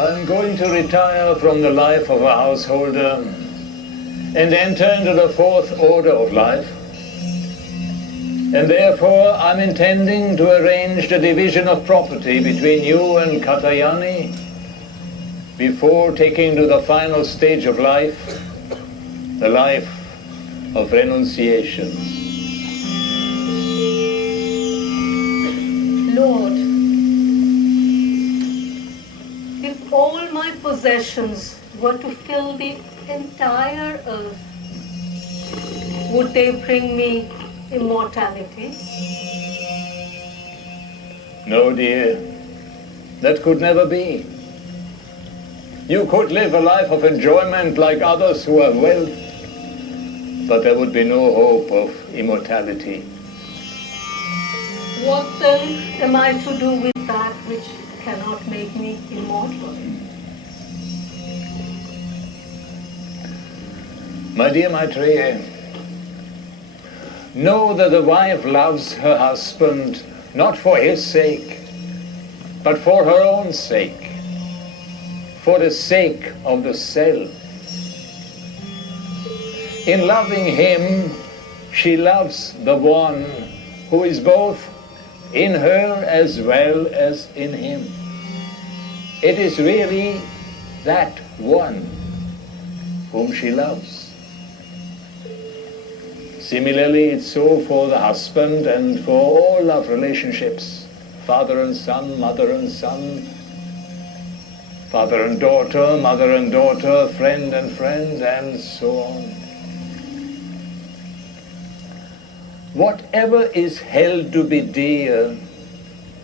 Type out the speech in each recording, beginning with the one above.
I'm going to retire from the life of a householder and enter into the fourth order of life. And therefore I'm intending to arrange the division of property between you and Katyayani before taking to the final stage of life, the life of renunciation. Lord, if all my possessions were to fill the entire earth, would they bring me immortality? No, dear, that could never be. You could live a life of enjoyment like others who have wealth, but there would be no hope of immortality. What then am I to do with that which cannot make me immortal? My dear Maitreyee, know that the wife loves her husband not for his sake, but for her own sake, for the sake of the self. In loving him, she loves the one who is both in her as well as in him. It is really that one whom she loves. Similarly, it's so for the husband and for all love relationships, father and son, mother and son, father and daughter, mother and daughter, friend and friend, and so on. Whatever is held to be dear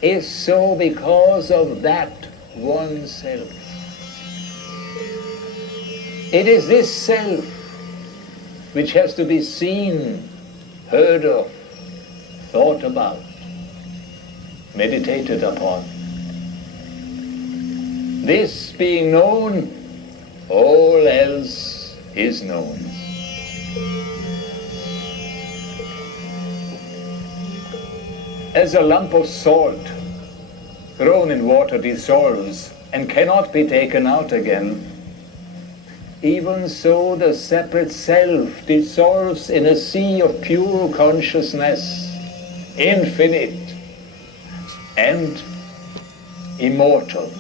is so because of that one self. It is this self which has to be seen, heard of, thought about, meditated upon. This being known, all else is known. As a lump of salt thrown in water dissolves and cannot be taken out again, even so the separate self dissolves in a sea of pure consciousness, infinite and immortal.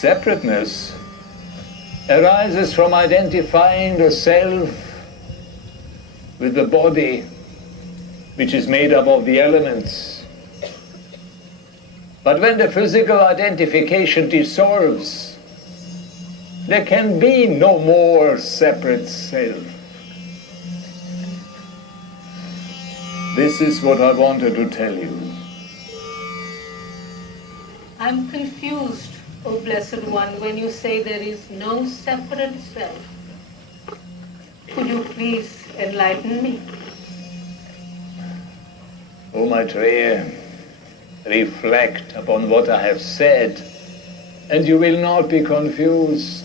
Separateness arises from identifying the self with the body, which is made up of the elements. But when the physical identification dissolves, there can be no more separate self. This is what I wanted to tell you. I'm confused, O Blessed One, when you say there is no separate self. Could you please enlighten me? O Maitreyee, reflect upon what I have said, and you will not be confused.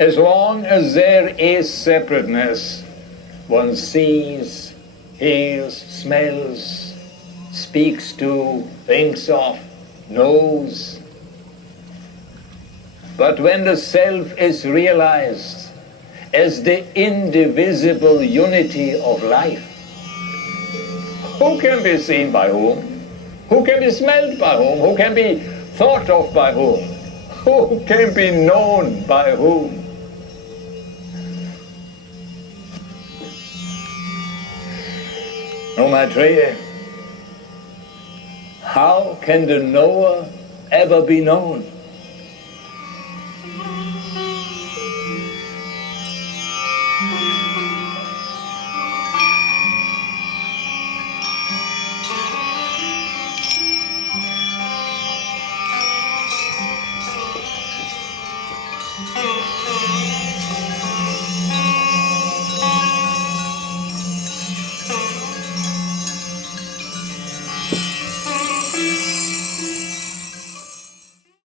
As long as there is separateness, one sees, hears, smells, speaks to, thinks of, knows. But when the self is realized as the indivisible unity of life, who can be seen by whom? Who can be smelled by whom? Who can be thought of by whom? Who can be known by whom? O Maitreyee, how can the knower ever be known?